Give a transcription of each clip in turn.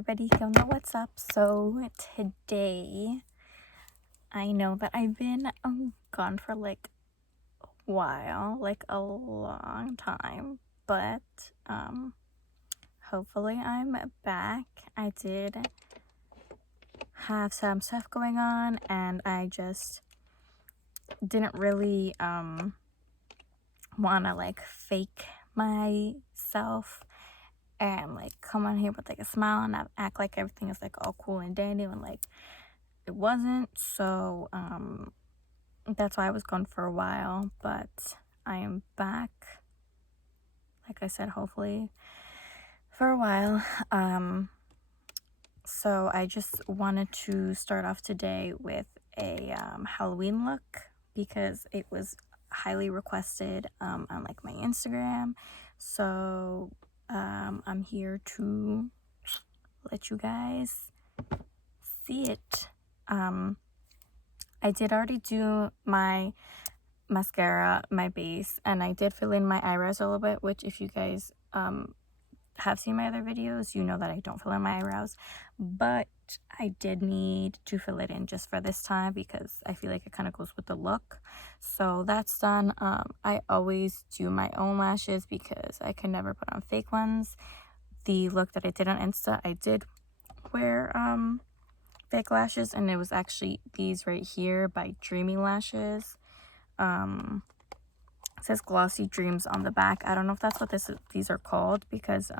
everybody, you know what's up. So today, I know that I've been gone for like a while, like a long time, but hopefully I'm back. I did have some stuff going on, and I just didn't really want to like fake myself and like come on here with like a smile and act like everything is like all cool and dandy when like it wasn't. So that's why I was gone for a while, but I am back, like I said, hopefully for a while. So I just wanted to start off today with a Halloween look because it was highly requested on like my Instagram. So I'm here to let you guys see it. I did already do my mascara, my base, and I did fill in my eyebrows a little bit, which if you guys have seen my other videos, you know that I don't fill in my eyebrows, but I did need to fill it in just for this time because I feel like it kind of goes with the look. So that's done. I always do my own lashes because I can never put on fake ones. The look that I did on Insta, I did wear fake lashes, and it was actually these right here by Dreamy Lashes. It says Glossy Dreams on the back. I don't know if that's what these are called because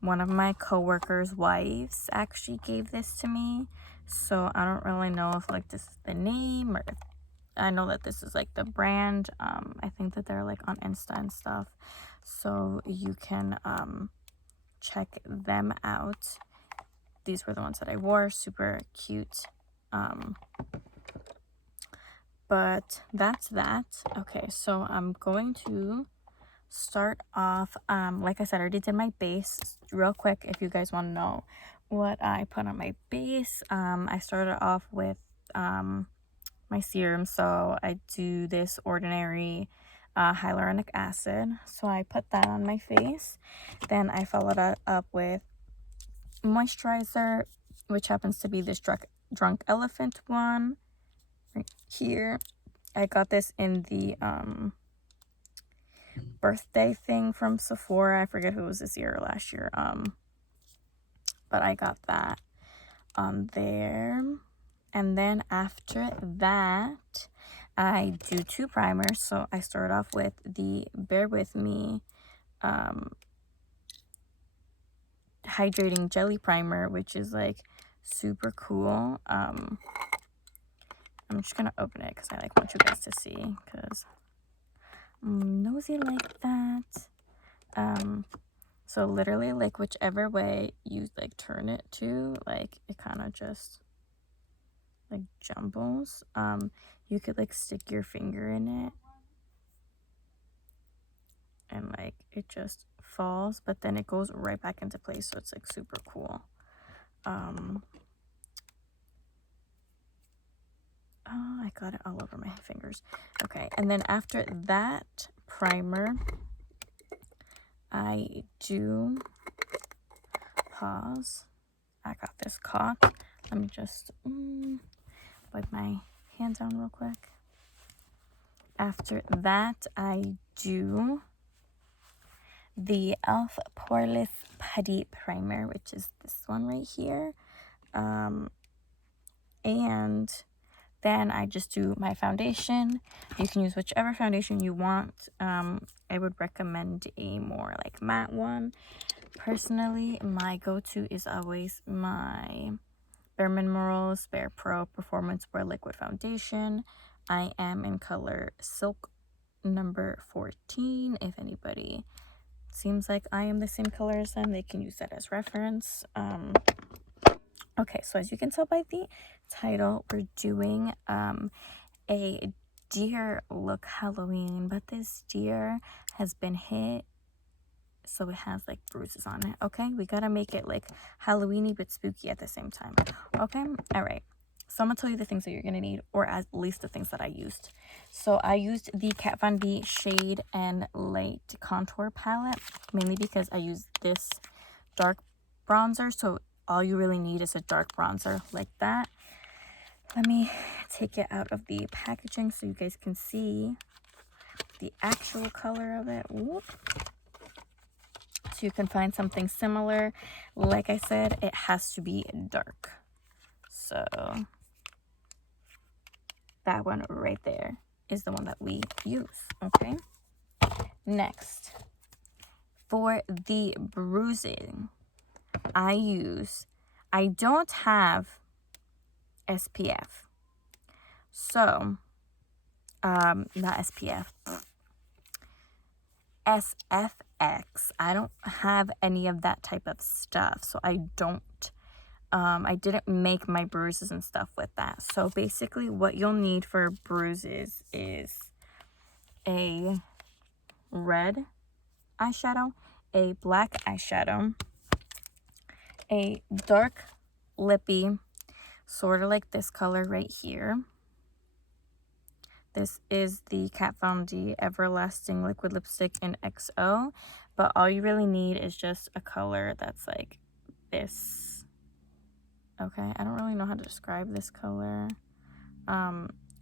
one of my co-workers' wives actually gave this to me. So I don't really know if like this is the name, or if I know that this is like the brand. I think that they're like on Insta and stuff, so you can check them out. These were the ones that I wore. Super cute. But that's that. Okay, so I'm going to start off, like I said, I already did my base. Real quick, if you guys want to know what I put on my base, I started off with my serum. So I do this Ordinary hyaluronic acid, so I put that on my face. Then I followed up with moisturizer, which happens to be this Drunk Elephant one right here. I got this in the birthday thing from Sephora. I forget who it was this year or last year, but I got that on there. And then after that, I do 2 primers. So I start off with the Bear With Me hydrating jelly primer, which is like super cool. I'm just gonna open it because I like want you guys to see, because I'm nosy like that. So literally, like whichever way you like turn it to, like it kind of just like jumbles. You could like stick your finger in it and like it just falls, but then it goes right back into place, so it's like super cool. Oh, I got it all over my fingers. Okay, and then after that primer, I do pause. I got this caught. Let me just wipe my hands down real quick. After that, I do the e.l.f. Poreless Putty Primer, which is this one right here. And then I just do my foundation. You can use whichever foundation you want. I would recommend a more like matte one. Personally, my go-to is always my Bare Minerals Bare Pro Performance Wear Liquid Foundation. I am in color Silk number 14. If anybody seems like I am the same color as them, they can use that as reference. Okay, so as you can tell by the title, we're doing a deer look Halloween, but this deer has been hit, so it has like bruises on it. Okay, we gotta make it like Halloweeny but spooky at the same time. Okay, all right. So I'm gonna tell you the things that you're gonna need, or at least the things that I used. So I used the Kat Von D Shade and Light Contour Palette, mainly because I used this dark bronzer, so all you really need is a dark bronzer like that. Let me take it out of the packaging so you guys can see the actual color of it. Whoop. So you can find something similar. Like I said, it has to be dark. So that one right there is the one that we use, okay? Next, for the bruising, I don't have SPF. So, not SPF, SFX. I don't have any of that type of stuff. So I didn't make my bruises and stuff with that. So basically what you'll need for bruises is a red eyeshadow, a black eyeshadow, a dark lippy, sort of like this color right here. This is the Kat Von D Everlasting Liquid Lipstick in XO, but all you really need is just a color that's like this. Okay, I don't really know how to describe this color.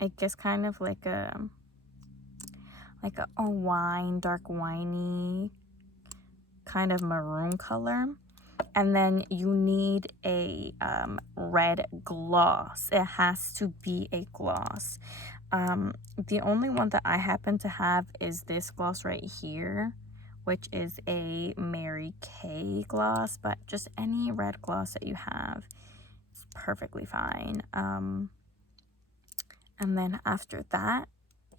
It gets kind of like a wine, dark winey kind of maroon color. And then you need a red gloss. It has to be a gloss. The only one that I happen to have is this gloss right here, which is a Mary Kay gloss, but just any red gloss that you have is perfectly fine. And then after that,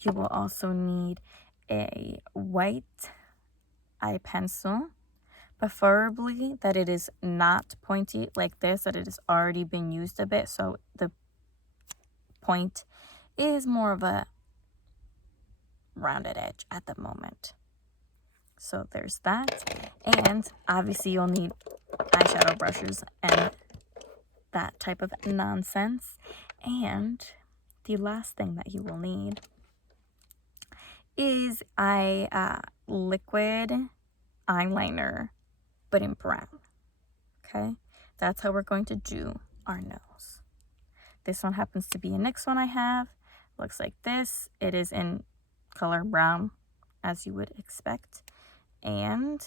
you will also need a white eye pencil, preferably that it is not pointy like this, that it has already been used a bit, so the point is more of a rounded edge at the moment. So there's that. And obviously you'll need eyeshadow brushes and that type of nonsense. And the last thing that you will need is a liquid eyeliner, but in brown. Okay, that's how we're going to do our nose. This one happens to be a NYX one I have. Looks like this. It is in color brown, as you would expect. And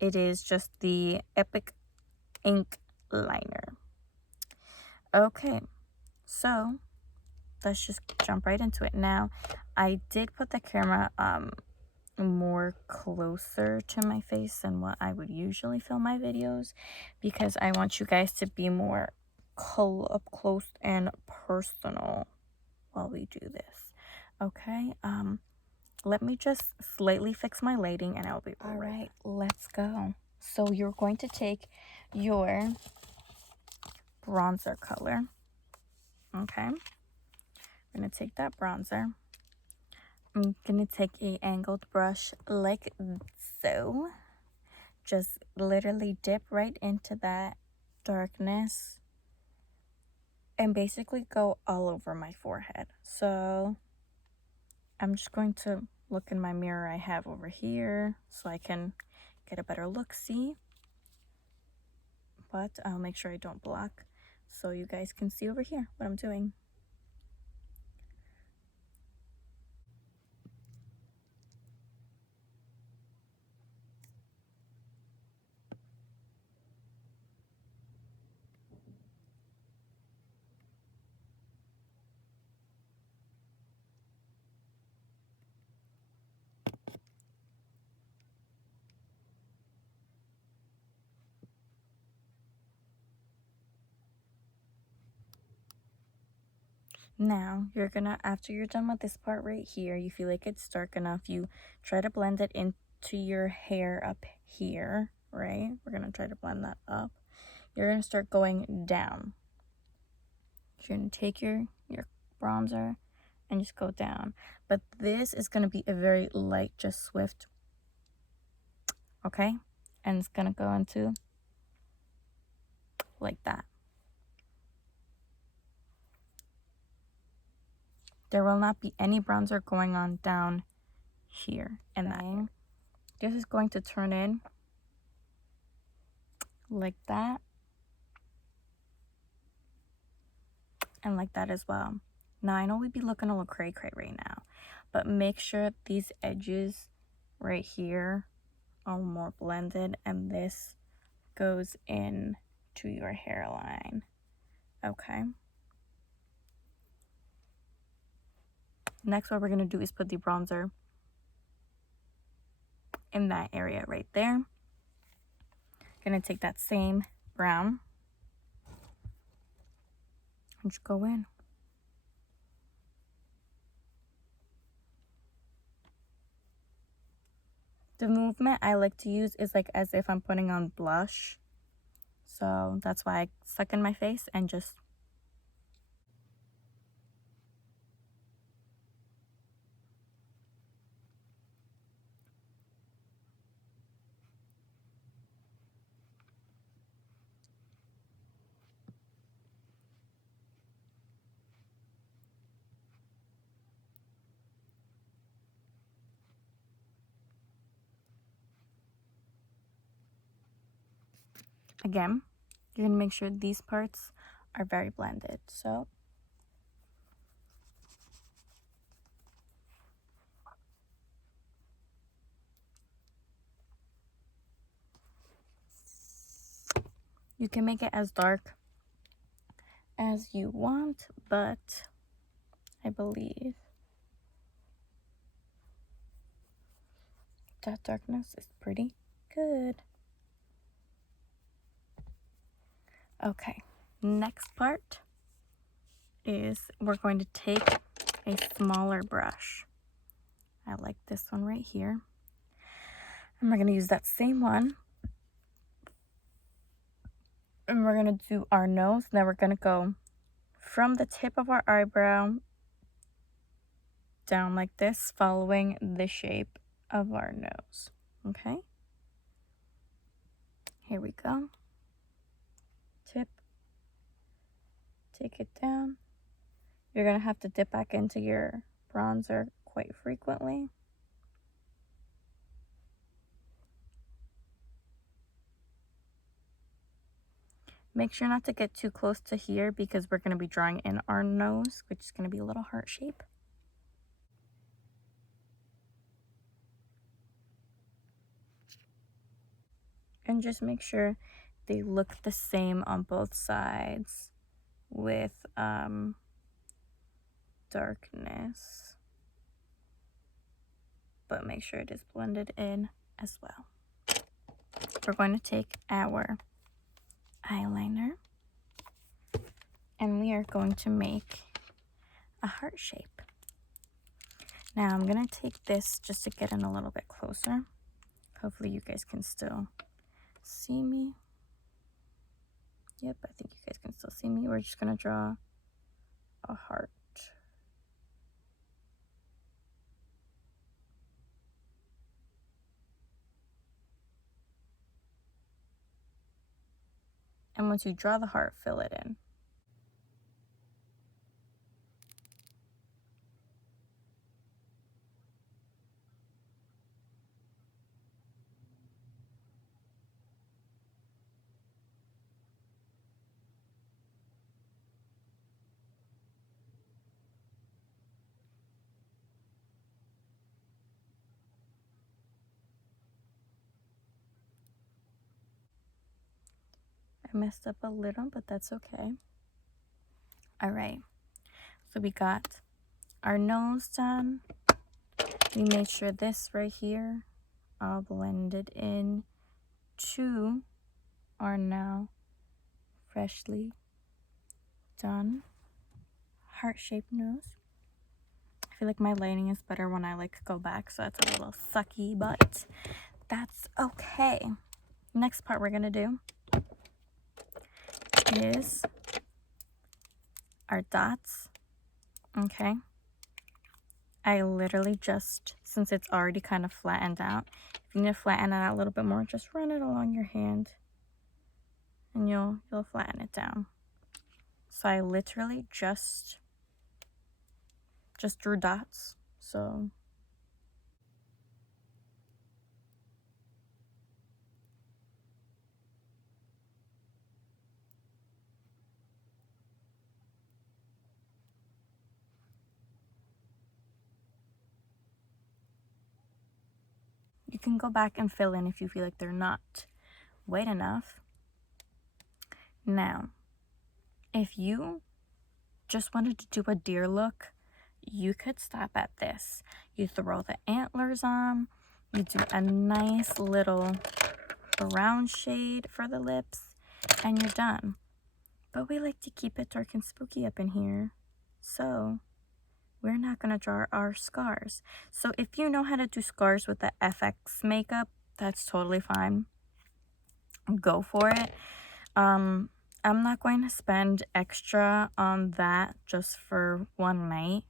it is just the Epic Ink liner. Okay, so let's just jump right into it. Now, I did put the camera more closer to my face than what I would usually film my videos, because I want you guys to be more up close and personal while we do this. Okay, let me just slightly fix my lighting and I'll be right. All right, let's go. So you're going to take your bronzer color. Okay, I'm gonna take that bronzer. I'm gonna take a angled brush like so. Just literally dip right into that darkness and basically go all over my forehead. So I'm just going to look in my mirror I have over here so I can get a better look-see. But I'll make sure I don't block so you guys can see over here what I'm doing. Now, you're gonna, after you're done with this part right here, you feel like it's dark enough, you try to blend it into your hair up here, right? We're gonna try to blend that up. You're gonna start going down. You're gonna take your bronzer and just go down. But this is gonna be a very light, just swift, okay? And it's gonna go into like that. There will not be any bronzer going on down here. And that, this is going to turn in like that, and like that as well. Now I know we'd be looking a little cray right now, but make sure these edges right here are more blended and this goes in to your hairline. Okay. Next, what we're going to do is put the bronzer in that area right there. Going to take that same brown and just go in. The movement I like to use is like as if I'm putting on blush. So that's why I suck in my face and just again, you're going to make sure these parts are very blended. So you can make it as dark as you want, but I believe that darkness is pretty good. Okay, next part is we're going to take a smaller brush. I like this one right here. And we're going to use that same one. And we're going to do our nose. Now we're going to go from the tip of our eyebrow down like this, following the shape of our nose. Okay? Here we go. Tip. Take it down. You're going to have to dip back into your bronzer quite frequently. Make sure not to get too close to here because we're going to be drawing in our nose, which is going to be a little heart shape. And just make sure they look the same on both sides with darkness. But make sure it is blended in as well. We're going to take our eyeliner and we are going to make a heart shape. Now I'm going to take this just to get in a little bit closer. Hopefully you guys can still see me. Yep, I think you guys can still see me. We're just going to draw a heart. And once you draw the heart, fill it in. I messed up a little, but that's okay. All right, so we got our nose done. We made sure this right here all blended in to our now freshly done heart-shaped nose. I feel like my lighting is better when I like go back, so that's a little sucky, but that's okay. Next part we're gonna do is our dots. Okay, I literally just, since it's already kind of flattened out, if you need to flatten it out a little bit more, just run it along your hand and you'll flatten it down. So I literally just drew dots. So can go back and fill in if you feel like they're not white enough. Now, if you just wanted to do a deer look, you could stop at this. You throw the antlers on, you do a nice little brown shade for the lips, and you're done. But we like to keep it dark and spooky up in here, so we're not going to draw our scars. So if you know how to do scars with the SFX makeup, that's totally fine. Go for it. I'm not going to spend extra on that just for one night.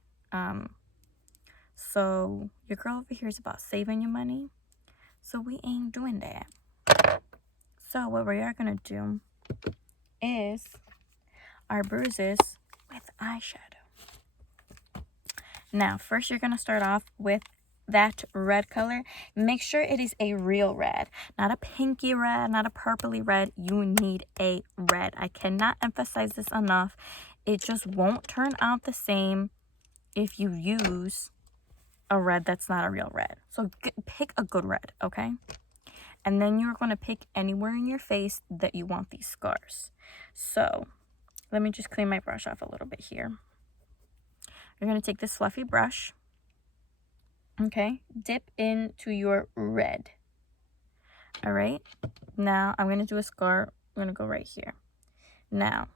So your girl over here is about saving you money, so we ain't doing that. So what we are going to do is our bruises with eyeshadow. Now, first you're going to start off with that red color. Make sure it is a real red, not a pinky red, not a purpley red. You need a red. I cannot emphasize this enough. It just won't turn out the same if you use a red that's not a real red. So pick a good red, okay? And then you're going to pick anywhere in your face that you want these scars. So let me just clean my brush off a little bit here. You're going to take this fluffy brush, okay? Dip into your red. All right? Now I'm going to do a scar. I'm going to go right here. Now,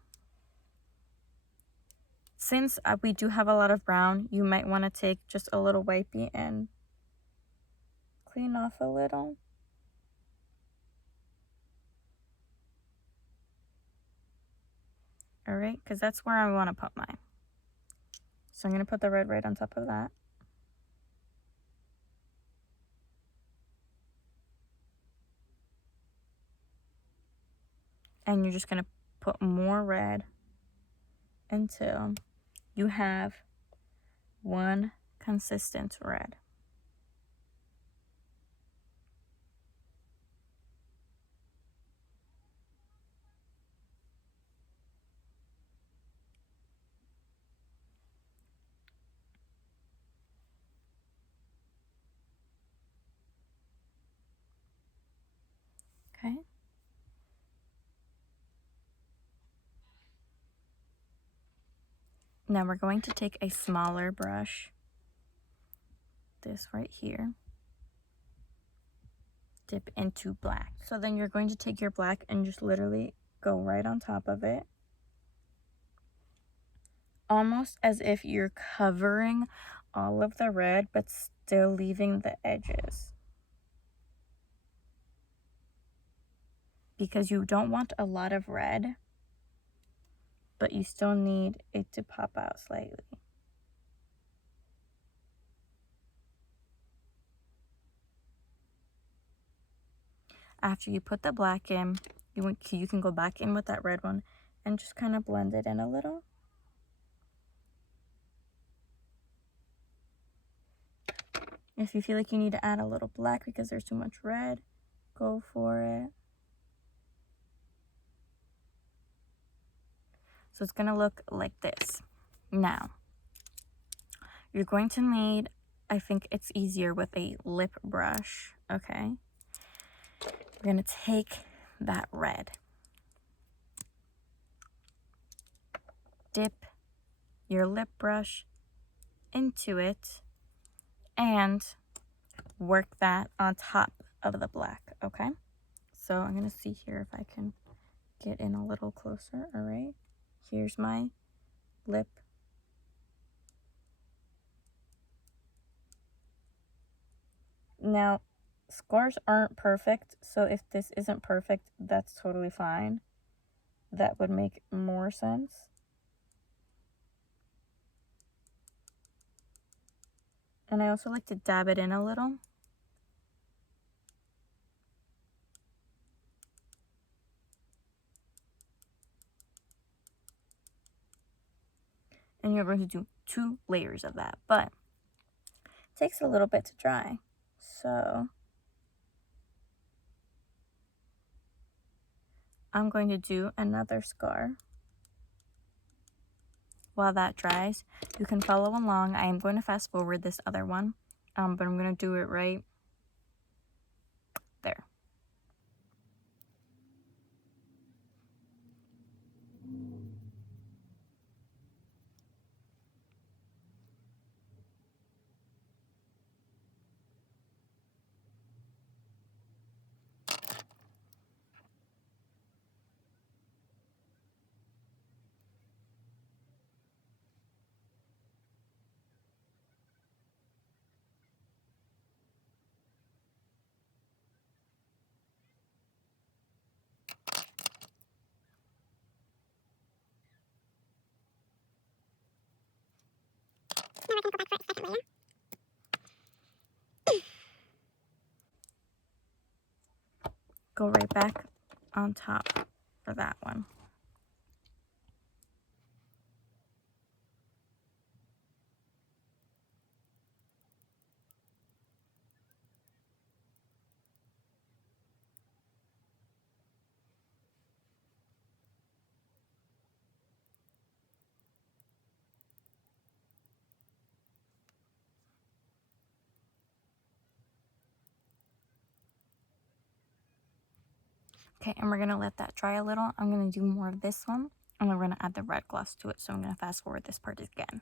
since we do have a lot of brown, you might want to take just a little wipey and clean off a little. All right, because that's where I want to put mine. So I'm going to put the red right on top of that. And you're just going to put more red until you have one consistent red. Okay. Now we're going to take a smaller brush, this right here, dip into black. So then you're going to take your black and just literally go right on top of it, almost as if you're covering all of the red but still leaving the edges, because you don't want a lot of red, but you still need it to pop out slightly. After you put the black in, you can go back in with that red one and just kind of blend it in a little. If you feel like you need to add a little black because there's too much red, go for it. So it's going to look like this. Now, you're going to need, I think it's easier with a lip brush, okay? You're going to take that red, dip your lip brush into it, and work that on top of the black, okay? So I'm going to see here if I can get in a little closer, all right? Here's my lip. Now, scars aren't perfect, so if this isn't perfect, that's totally fine. That would make more sense. And I also like to dab it in a little. And you're going to do 2 layers of that, but it takes a little bit to dry. So I'm going to do another scar. While that dries, you can follow along. I am going to fast forward this other one, but I'm going to do it right There. Go right back on top for that one. Okay, and we're going to let that dry a little. I'm going to do more of this one, and we're going to add the red gloss to it. So I'm going to fast forward this part again.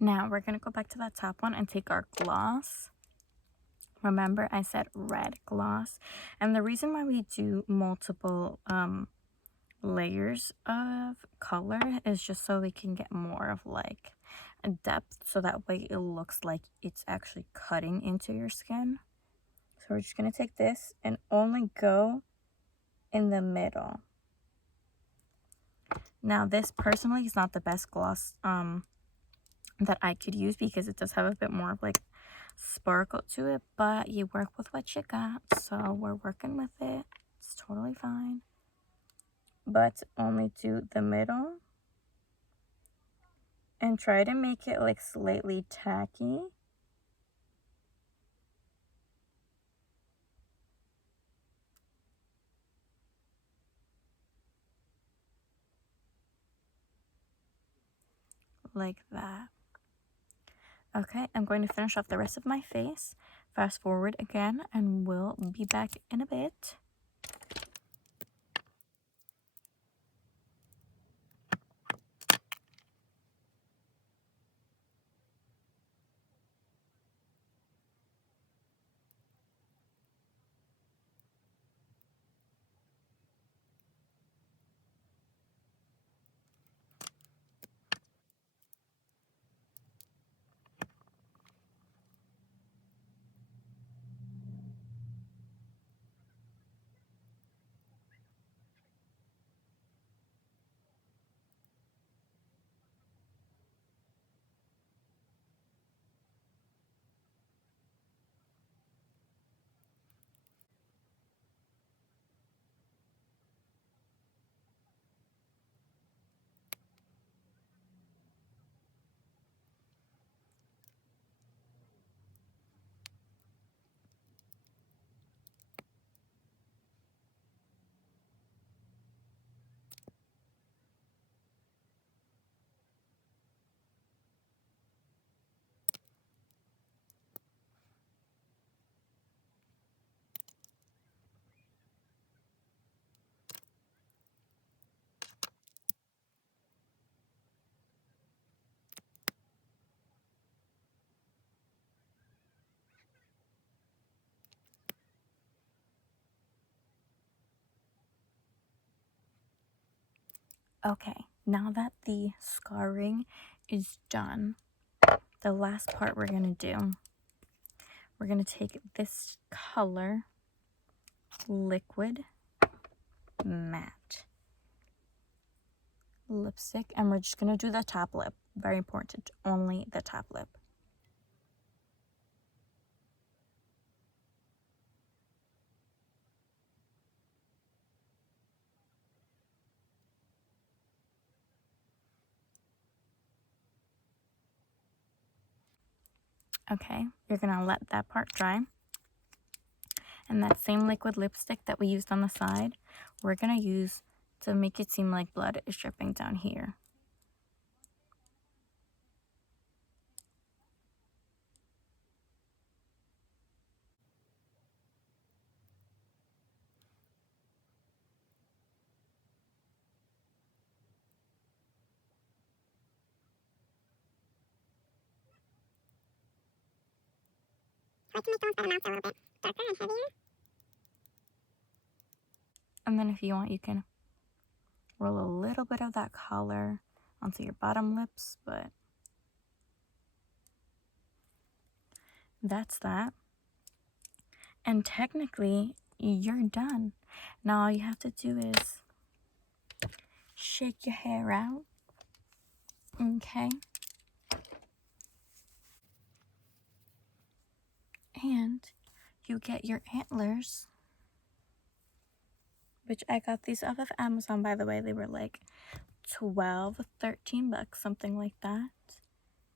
Now we're going to go back to that top one and take our gloss. Remember, I said red gloss. And the reason why we do multiple layers of color is just so we can get more of like a depth, so that way it looks like it's actually cutting into your skin. So we're just going to take this and only go in the middle. Now this personally is not the best gloss that I could use, because it does have a bit more of like sparkle to it, but you work with what you got, so we're working with it. It's totally fine. But only do the middle and try to make it like slightly tacky. Like that. Okay, I'm going to finish off the rest of my face. Fast forward again, and we'll be back in a bit. Okay, now that the scarring is done, the last part we're going to do, we're going to take this color, liquid matte lipstick, and we're just going to do the top lip. Very important, only the top lip. Okay, you're going to let that part dry. And that same liquid lipstick that we used on the side, we're going to use to make it seem like blood is dripping down here. I can make those bottom outs a little bit darker and heavier. And then if you want, you can roll a little bit of that color onto your bottom lips, but that's that. And technically, you're done. Now all you have to do is shake your hair out, okay? And you get your antlers, which I got these off of Amazon, by the way. They were like 12, 13 bucks, something like that.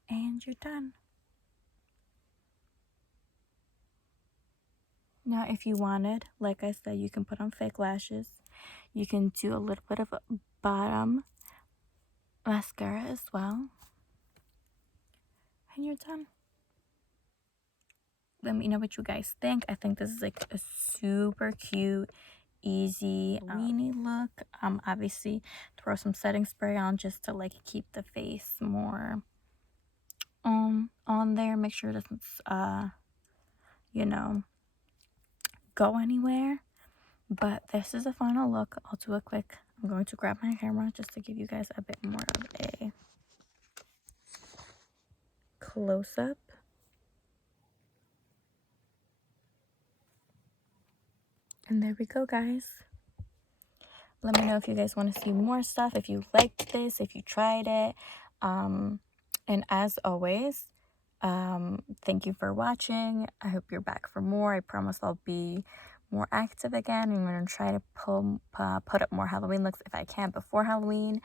And you're done. Now, if you wanted, like I said, you can put on fake lashes. You can do a little bit of a bottom mascara as well. And you're done. Let me know what you guys think. I think this is like a super cute, easy weenie look. Obviously throw some setting spray on just to like keep the face more on there. Make sure it doesn't you know, go anywhere. But this is the final look. I'll do a quick, I'm going to grab my camera just to give you guys a bit more of a close-up. And there we go, guys. Let me know if you guys want to see more stuff, if you liked this, if you tried it. And as always, thank you for watching. I hope you're back for more. I promise I'll be more active again. I'm going to try to put up more Halloween looks if I can before Halloween.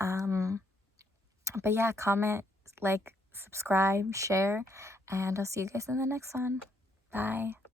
But yeah, comment, like, subscribe, share, and I'll see you guys in the next one. Bye.